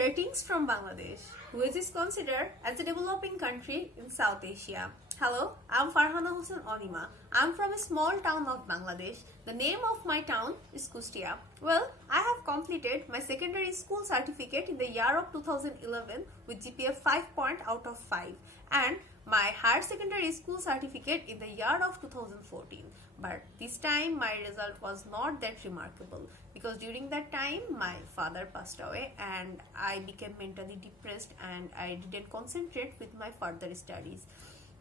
Greetings from Bangladesh, which is considered as a developing country in South Asia. Hello, I'm Farhana Hossain Anima. I'm from a small town of Bangladesh. The name of my town is Kustia. Well, I have completed my secondary school certificate in the year of 2011 with GPA 5 point out of 5 and my higher secondary school certificate in the year of 2014. But this time my result was not that remarkable because during that time my father passed away and I became mentally depressed and I didn't concentrate with my further studies.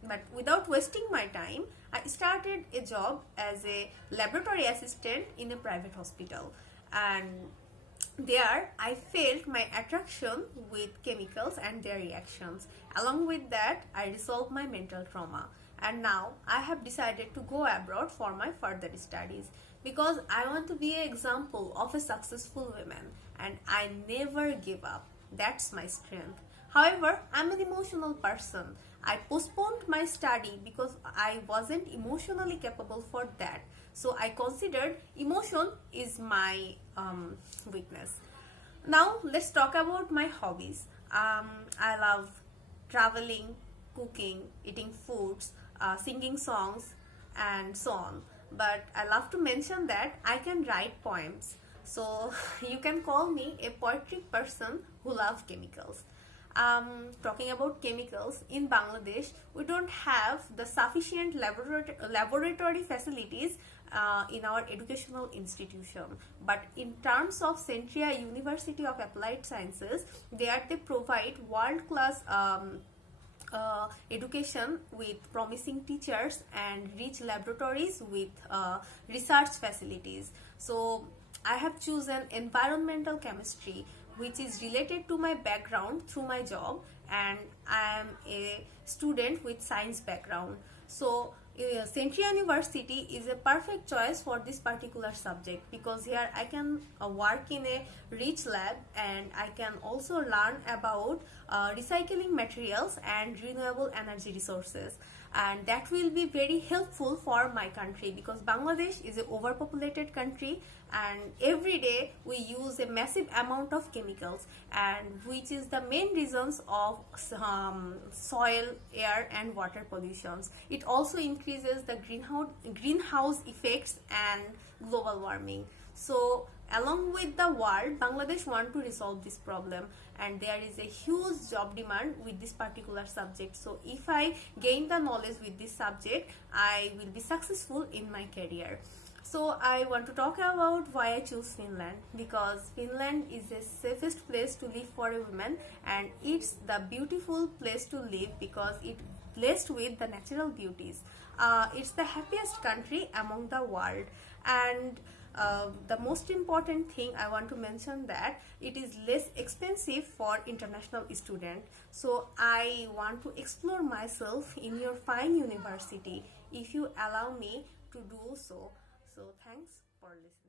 But without wasting my time, I started a job as a laboratory assistant in a private hospital, and there I felt my attraction with chemicals and their reactions. Along with that, I resolved my mental trauma, and now I have decided to go abroad for my further studies because I want to be an example of a successful woman and I never give up. That's my strength. However, I'm an emotional person. I postponed my study because I wasn't emotionally capable for that. So I considered emotion is my weakness. Now let's talk about my hobbies. I love traveling, cooking, eating foods, singing songs, and so on. But I love to mention that I can write poems. So you can call me a poetic person who loves chemicals. Talking about chemicals, in Bangladesh, we don't have the sufficient laboratory facilities in our educational institution. But in terms of Centria University of Applied Sciences, they provide world-class education with promising teachers and rich laboratories with research facilities. So I have chosen environmental chemistry, which is related to my background through my job, and I am a student with science background. So Centria University is a perfect choice for this particular subject because here I can work in a rich lab and I can also learn about recycling materials and renewable energy resources, and that will be very helpful for my country because Bangladesh is an overpopulated country and every day we use a massive amount of chemicals, and which is the main reasons of soil, air and water pollutions. It also increases the greenhouse effects and global warming. So along with the world, Bangladesh want to resolve this problem and there is a huge job demand with this particular subject. So if I gain the knowledge with this subject, I will be successful in my career. So I want to talk about why I choose Finland, because Finland is the safest place to live for a woman and it's the beautiful place to live because it's blessed with the natural beauties. It's the happiest country among the world, and the most important thing I want to mention that it is less expensive for international student. So I want to explore myself in your fine university if you allow me to do so. So thanks for listening.